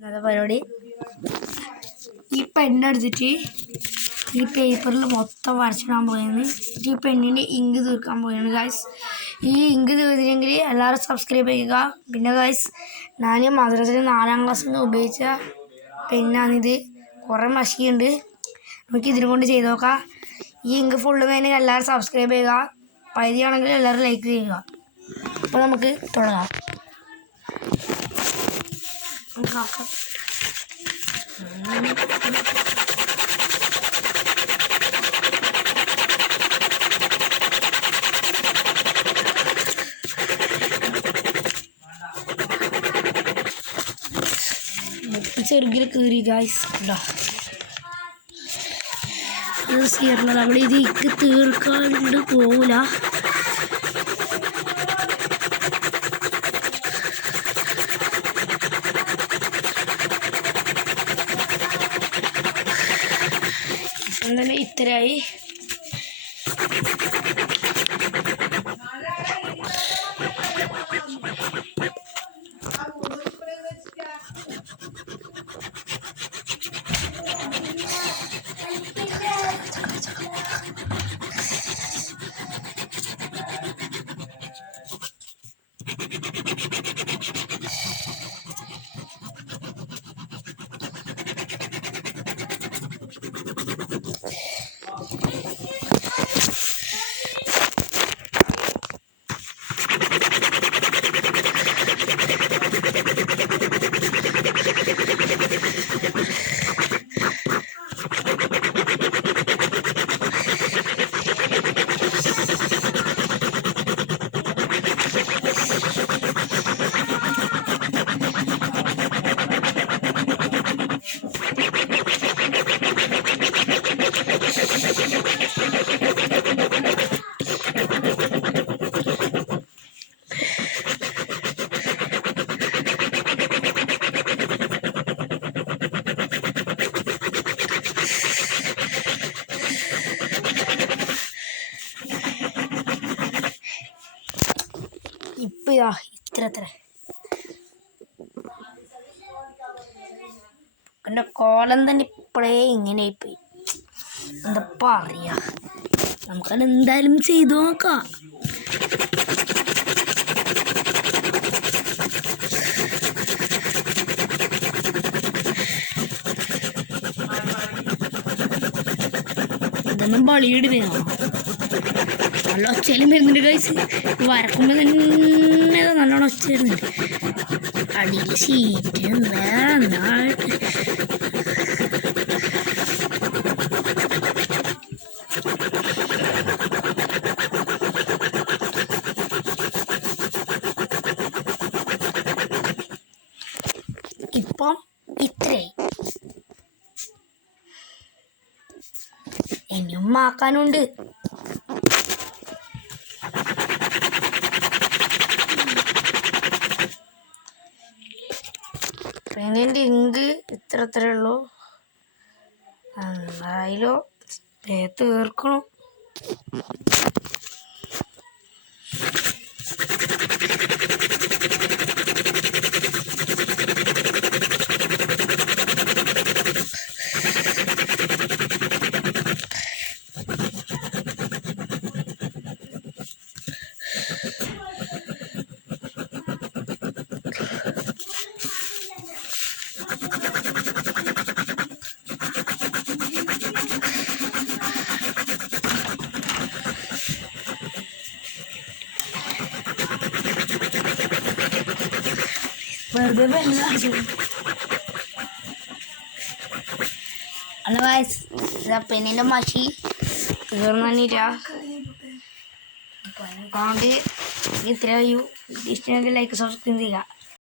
ഇന്നത്തെ പരിപാടി ഈ പെണ്ണെടുത്തിട്ട് ഈ പേപ്പറിൽ മൊത്തം വരച്ചിടാൻ പോയെന്ന് ഈ പെണ്ണിൻ്റെ ഇങ്ക് തീർക്കാൻ പോയാണ് ഗായ്സ്. ഈ ഇങ്ക് തീർത്തില്ലെങ്കിൽ എല്ലാവരും സബ്സ്ക്രൈബ് ചെയ്യുക. പിന്നെ ഗായ്സ്, ഞാൻ മദ്രസയിൽ 4ാം ക്ലാസ്സിൽ നിന്ന് ഉപയോഗിച്ച പെണ്ണാണിത്. കുറേ മഷിയുണ്ട്, നമുക്ക് ഇതിനെ കൊണ്ട് ചെയ്ത് നോക്കാം. ഈ ഇങ്ക് ഫുള്ള് വേണമെങ്കിൽ എല്ലാവരും സബ്സ്ക്രൈബ് ചെയ്യുക. പകുതിയാണെങ്കിൽ എല്ലാവരും ലൈക്ക് ചെയ്യുക. അപ്പോൾ നമുക്ക് തുടങ്ങാം. ചെറുകിൽ കീറി ഗായ്സ് ഉണ്ടോ സീറിനത് അവിടെ ഇത് ഇക്ക് തീർക്കാണ്ട് പോവില്ല. തന്നെ ഇത്രയായി. ഇപ്പം ഇത്ര എൻ്റെ കോലം തന്നെ ഇപ്പോഴേ ഇങ്ങനെയായിപ്പോയി. എന്താ പറയാ, നമുക്കത് എന്തായാലും ചെയ്തു നോക്കാം. ഇതൊന്നും ബളിയിടുന്നോ നല്ല ഒച്ചയിലും വരുന്നുണ്ട് ഗൈസ്. വരക്കുമ്പോൾ തന്നെ നല്ലോണം ഒച്ച വരുന്നുണ്ട്. അടിയിൽ ഷീറ്റ് നന്നായിട്ട് ഇപ്പം ഇത്രയായി. ഇനിയും ആക്കാനുണ്ട്. പെണ്ണിൻ്റെ ഇങ്ക് ഇത്രേ ഉള്ളൂ. എന്തായാലും തീർക്കണം. വെറുതെ അല്ല ഗായ്സ്, ഇതാ പെണ്ണിൻ്റെ മഷി തീർന്നില്ല. അതുകൊണ്ട് ഇത്രയും ഇഷ്ടമെങ്കിൽ ലൈക്ക് സബ്സ്ക്രൈബ് ചെയ്യുക.